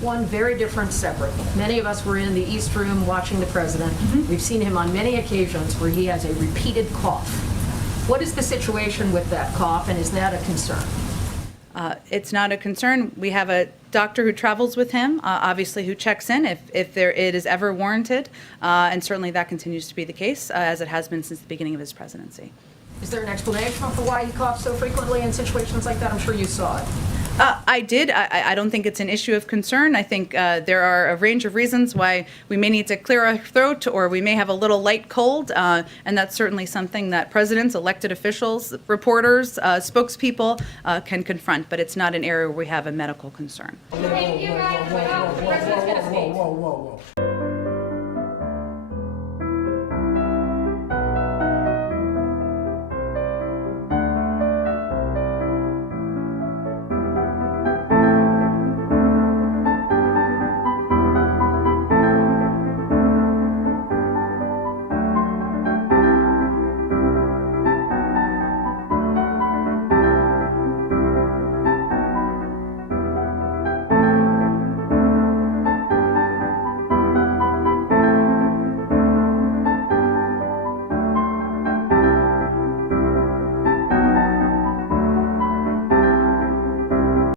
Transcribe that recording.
One very different, separate. Many of us were in the East Room watching the president. We've seen him on many occasions where he has a repeated cough. What is the situation with that cough, and is that a concern? It's not a concern. We have a doctor who travels with him, obviously, who checks in if it is ever warranted, and certainly that continues to be the case, as it has been since the beginning of his presidency. Is there an explanation for why he coughs so frequently in situations like that? I'm sure you saw it. I did. I don't think it's an issue of concern. I think there are a range of reasons why we may need to clear our throat, or we may have a little light cold, and that's certainly something that presidents, elected officials, reporters, spokespeople can confront, but it's not an area where we have a medical concern. Whoa, whoa, whoa, whoa, whoa, whoa, whoa, whoa, whoa, whoa.